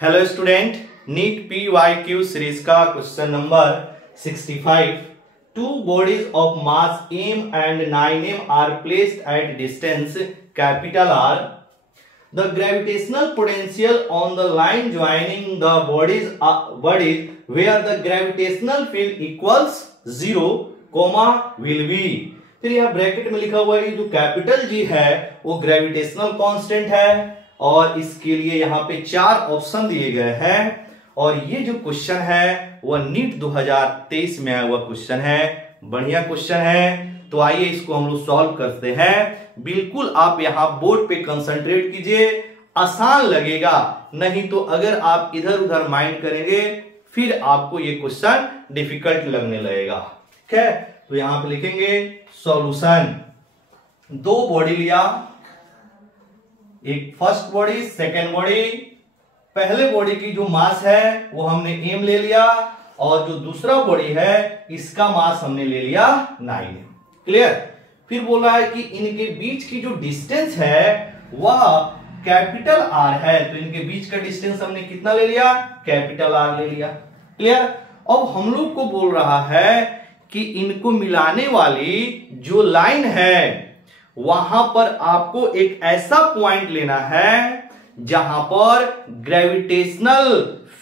Hello student, NEET PYQ series का question number 65। Two bodies of mass m and 9m are placed at distance capital R. The gravitational potential on the line joining the bodies where the gravitational field equals 0, will be. फिर यहाँ bracket में लिखा हुआ है जो capital G है वो gravitational constant है और इसके लिए यहाँ पे 4 ऑप्शन दिए गए हैं और ये जो क्वेश्चन है वह नीट 2023 में आया हुआ क्वेश्चन है। बढ़िया क्वेश्चन है, तो आइए इसको हम लोग सॉल्व करते हैं। बिल्कुल आप यहाँ बोर्ड पे कंसंट्रेट कीजिए, आसान लगेगा, नहीं तो अगर आप इधर उधर माइंड करेंगे फिर आपको ये क्वेश्चन डिफिकल्ट लगने लगेगा। ठीक है, तो यहां पे लिखेंगे सॉल्यूशन। दो बॉडी लिया, एक फर्स्ट बॉडी सेकेंड बॉडी। पहले बॉडी की जो मास है वो हमने m ले लिया और जो दूसरा बॉडी है इसका मास हमने ले लिया 9m। क्लियर। फिर बोल रहा है कि इनके बीच की जो डिस्टेंस है वह कैपिटल R है, तो इनके बीच का डिस्टेंस हमने कितना ले लिया, कैपिटल R ले लिया। क्लियर। अब हम लोग को बोल रहा है कि इनको मिलाने वाली जो लाइन है वहां पर आपको एक ऐसा पॉइंट लेना है जहां पर ग्रेविटेशनल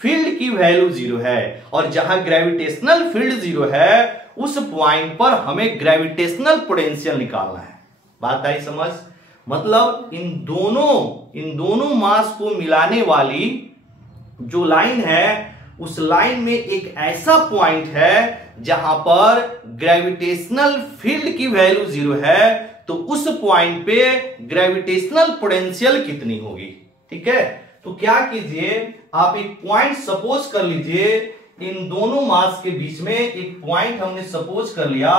फील्ड की वैल्यू 0 है, और जहां ग्रेविटेशनल फील्ड 0 है उस पॉइंट पर हमें ग्रेविटेशनल पोटेंशियल निकालना है। बात आई समझ। मतलब इन दोनों मास को मिलाने वाली जो लाइन है उस लाइन में एक ऐसा पॉइंट है जहां पर ग्रेविटेशनल फील्ड की वैल्यू 0 है, तो उस पॉइंट पे ग्रेविटेशनल पोटेंशियल कितनी होगी। ठीक है, तो क्या कीजिए, आप एक पॉइंट सपोज कर लीजिए, इन दोनों मास के बीच में एक पॉइंट हमने सपोज कर लिया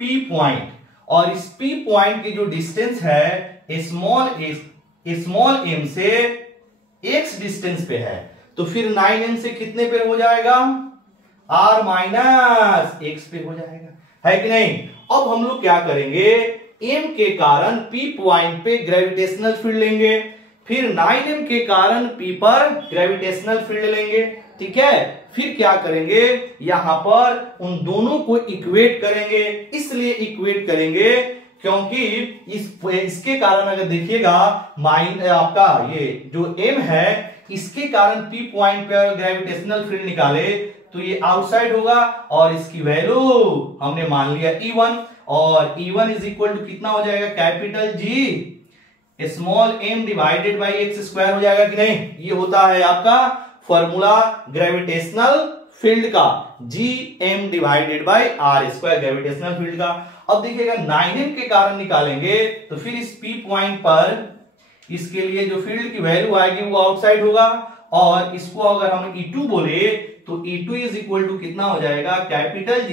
P पॉइंट, और इस P पॉइंट की जो डिस्टेंस है स्मॉल m से x डिस्टेंस पे है, तो फिर 9m से कितने पे हो जाएगा, r माइनस x पे हो जाएगा, है कि नहीं। अब हम लोग क्या करेंगे, m के कारण P पॉइंट पे ग्रेविटेशनल फील्ड लेंगे, फिर 9m के कारण P पर ग्रेविटेशनल फील्ड लेंगे। ठीक है, फिर क्या करेंगे, यहां पर उन दोनों को इक्वेट करेंगे। इसलिए इक्वेट करेंगे क्योंकि इसके कारण अगर देखिएगा आपका ये जो m है इसके कारण P पॉइंट पर ग्रेविटेशनल फील्ड निकाले तो ये आउटसाइड होगा और इसकी वैल्यू हमने मान लिया E1, और E1 इज इक्वल टू कितना हो जाएगा, capital G small m divided by x square हो जाएगा कि नहीं। ये होता है आपका फॉर्मूला ग्रेविटेशनल फील्ड का, Gm divided by R square gravitational field का। अब देखिएगा 9m के कारण निकालेंगे तो फिर इस P पॉइंट पर इसके लिए जो फील्ड की वैल्यू आएगी वो आउटसाइड होगा, और इसको अगर हम E2 बोले तो E2 इज इक्वल टू कितना हो जाएगा, capital G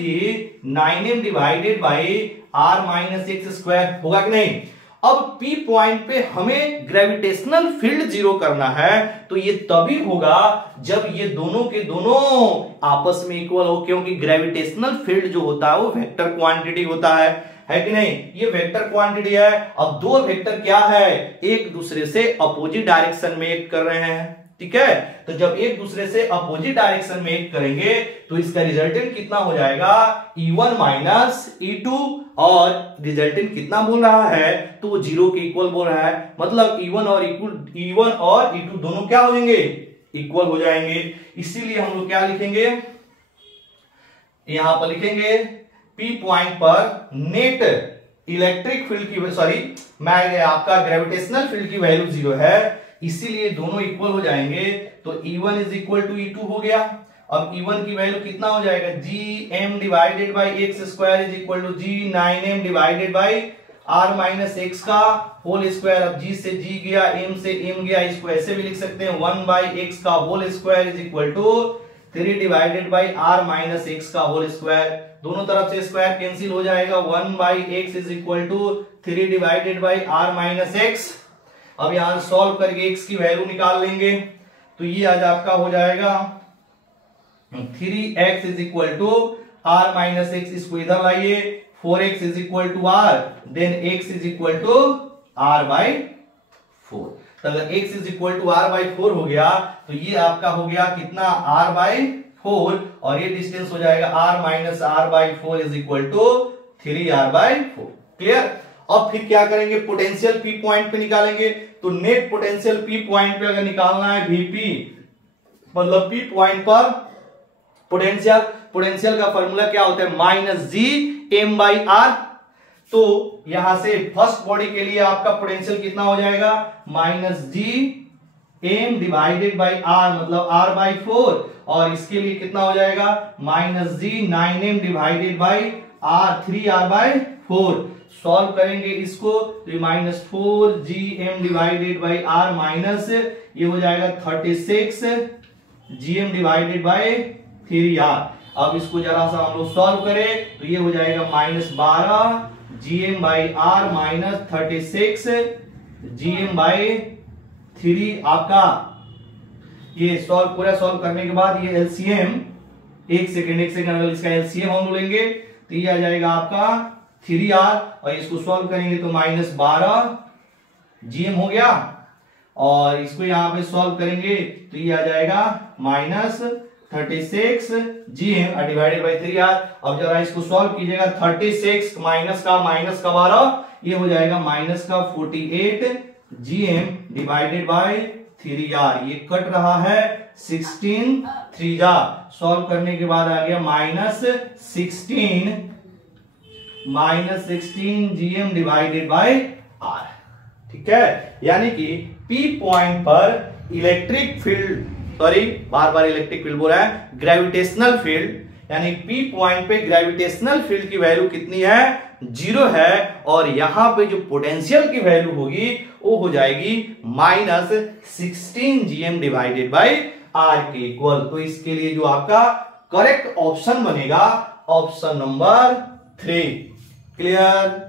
9m divided by R minus x square होगा कि नहीं। अब P पॉइंट पे हमें ग्रेविटेशनल फील्ड 0 करना है, तो ये तभी होगा जब ये दोनों के दोनों आपस में इक्वल हो, क्योंकि ग्रेविटेशनल फील्ड जो होता है वो वेक्टर क्वांटिटी होता है कि नहीं। ये वेक्टर क्वांटिटी है। अब दो वेक्टर क्या है, एक दूसरे से अपोजिट डायरेक्शन में एक्ट कर रहे हैं। ठीक है, तो जब एक दूसरे से अपोजिट डायरेक्शन में एक्ट करेंगे तो इसका रिजल्टेंट कितना हो जाएगा, E1 माइनस E2, और रिजल्टेंट कितना बोल रहा है तो वो 0 के इक्वल बोल रहा है। मतलब E1 और E2 दोनों क्या हो जाएंगे, इक्वल हो जाएंगे। इसीलिए हम लोग क्या लिखेंगे, यहां पर लिखेंगे P पॉइंट पर नेट इलेक्ट्रिक फील्ड की आपका ग्रेविटेशनल फील्ड की वैल्यू 0 है, इसीलिए दोनों इक्वल हो जाएंगे। तो E1 is equal to E2 हो गया। अब E1 की वैल्यू कितना हो जाएगा, Gm divided by x square is equal to G 9m divided by R minus x का होल स्क्वायर। अब G से G गया, M से M गया, इसको ऐसे भी लिख सकते हैं 1 बाई एक्स का whole square is equal to 3 divided by R minus x का होल स्क्वायर। दोनों तरफ से स्क्वायर कैंसिल हो जाएगा, 1 by x is equal to 3 divided by R minus x. अब यहां सॉल्व करके x की वैल्यू निकाल लेंगे तो ये आज आपका हो जाएगा 3x is equal to R minus x. इसको इधर लाइए, 4x is equal to R, then x is equal to R by 4। तो अगर x is equal to r by 4 हो गया तो ये आपका हो गया कितना r बाई 4 और ये डिस्टेंस हो जाएगा r minus r by 4 is equal to 3r by 4। Clear. अब फिर क्या करेंगे, पोटेंशियल P पॉइंट पे निकालेंगे। तो नेट पोटेंशियल P पॉइंट पे अगर निकालना है Vp मतलब P पॉइंट पर पोटेंशियल का फॉर्मूला क्या होता है, minus G M by R. तो यहां से फर्स्ट बॉडी के लिए आपका पोटेंशियल कितना हो जाएगा, minus G M divided by R मतलब आर बाई 4 और इसके लिए कितना हो जाएगा minus G 9m divided by R 3r by 4। Solve करेंगे इसको तो minus 4gm divided by R minus ये हो जाएगा 36gm डिवाइडेड बाई 3r। अब इसको जरा सा हम लोग सॉल्व करें तो ये हो जाएगा minus 12gm by R minus 36gm by 3 आपका। ये पूरा सॉल्व करने के बाद ये एलसीएम एक सेकेंड अगर इसका एलसीएम हम लेंगे तो ये आ जाएगा आपका 3r और इसको सॉल्व करेंगे तो माइनस 12gm हो गया और इसको यहां पे सॉल्व करेंगे तो ये आ जाएगा minus 36gm divided by 3r। अब जरा इसको सॉल्व कीजिएगा 36 माइनस का 12 ये हो जाएगा माइनस का 48gm डिवाइडेड बाई 3r। ये कट रहा है 16 3 सॉल्व करने के बाद आ गया minus 16 gm divided by r। ठीक है, यानी कि P पॉइंट पर इलेक्ट्रिक फील्ड बार इलेक्ट्रिक फील्ड बोल रहा है, ग्रेविटेशनल फील्ड यानी P पॉइंट पे ग्रेविटेशनल फील्ड की वैल्यू कितनी है 0 है और यहां पे जो पोटेंशियल की वैल्यू होगी वो हो जाएगी minus 16 gm divided by r के इक्वल। तो इसके लिए जो आपका करेक्ट ऑप्शन बनेगा ऑप्शन नंबर 3। क्लियर।